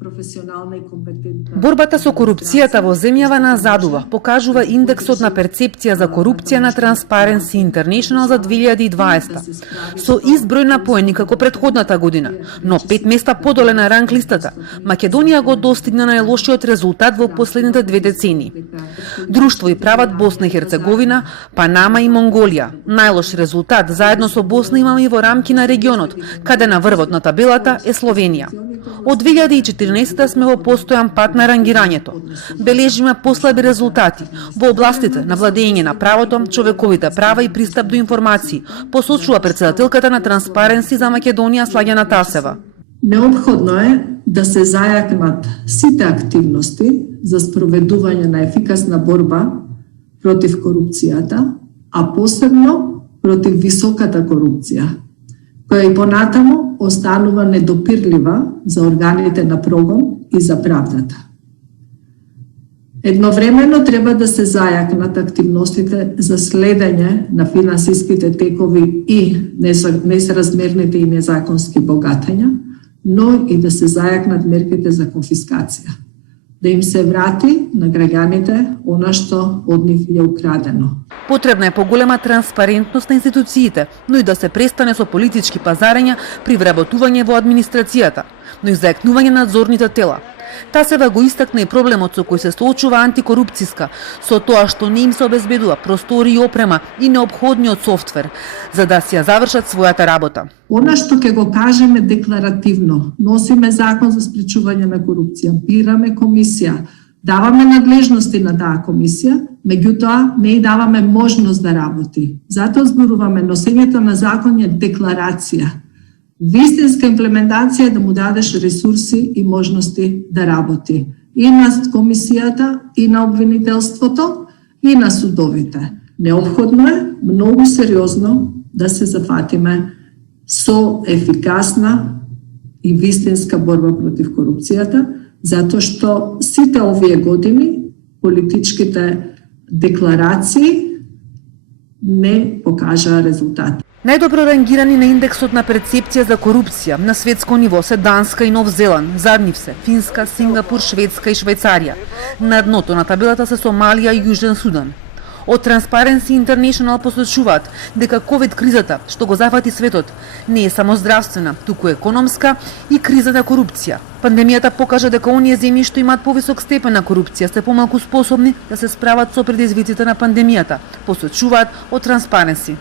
професионална и компетентна. Борбата со корупцијата во земјава назадува, покажува индексот на перцепција за корупција на Transparency International за 2020, со изброј на поени како претходната година, но 5 места подоле на ранг листата. Македонија го достигна најлошиот резултат во последните 2 децении. Друштво и прават Босна и Херцеговина, Панама и Монголија. Најлош резултат заедно со Босна имаме и во рамки на регионот, каде на врвот на табелата е Словенија. Од 2014 сме во постојан пат на рангирањето. Бележиме послаби резултати во областите на владење на правото, човековите права и пристап до информации, посочува претседателката на Transparency за Македонија Слагјана Тасева. Неопходно е да се зајакнат сите активности за спроведување на ефикасна борба против корупцијата, а посебно против високата корупција, која и понатаму останува недопирлива за органите на прогон и за правдата. Едновремено треба да се зајакнат активностите за следење на финансиските текови и несразмерните и незаконски богатања, но и да се зајакнат мерките за конфискација, да им се врати на граѓаните она што од нив е украдено. Потребна е поголема транспарентност на институциите, но и да се престане со политички пазарења при вработување во администрацијата, но и зајакнување на надзорните тела. Тасева го истакна и проблемот со кој се соочува антикорупцијска, со тоа што не им се обезбедува простори и опрема и неопходниот софтвер, за да си ја завршат својата работа. Она што ќе го кажеме декларативно, носиме закон за спречување на корупција, бираме комисија, даваме надлежности на таа комисија, меѓутоа не и даваме можност да работи. Затоа зборуваме носењето на закон е декларација. Вистинска имплементација е да му дадеш ресурси и можности да работи. И на комисијата, и на обвинителството, и на судовите. Неопходно е многу сериозно да се зафатиме со ефикасна и вистинска борба против корупцијата, затоа што сите овие години политичките декларации не покажаа резултати. Најдобро рангирани на индексот на перцепција за корупција на светско ниво се Данска и Нов Зеланд, зад нив се Финска, Сингапур, Шведска и Швајцарија. На дното на табелата се Сомалија и Јужен Судан. Од Transparency International посочуваат дека ковид кризата што го зафати светот не е само здравствена, туку економска и криза на корупција. Пандемијата покажа дека оние земји што имаат повисок степен на корупција се помалку способни да се справат со предизвиците на пандемијата, посочуваат од Transparency.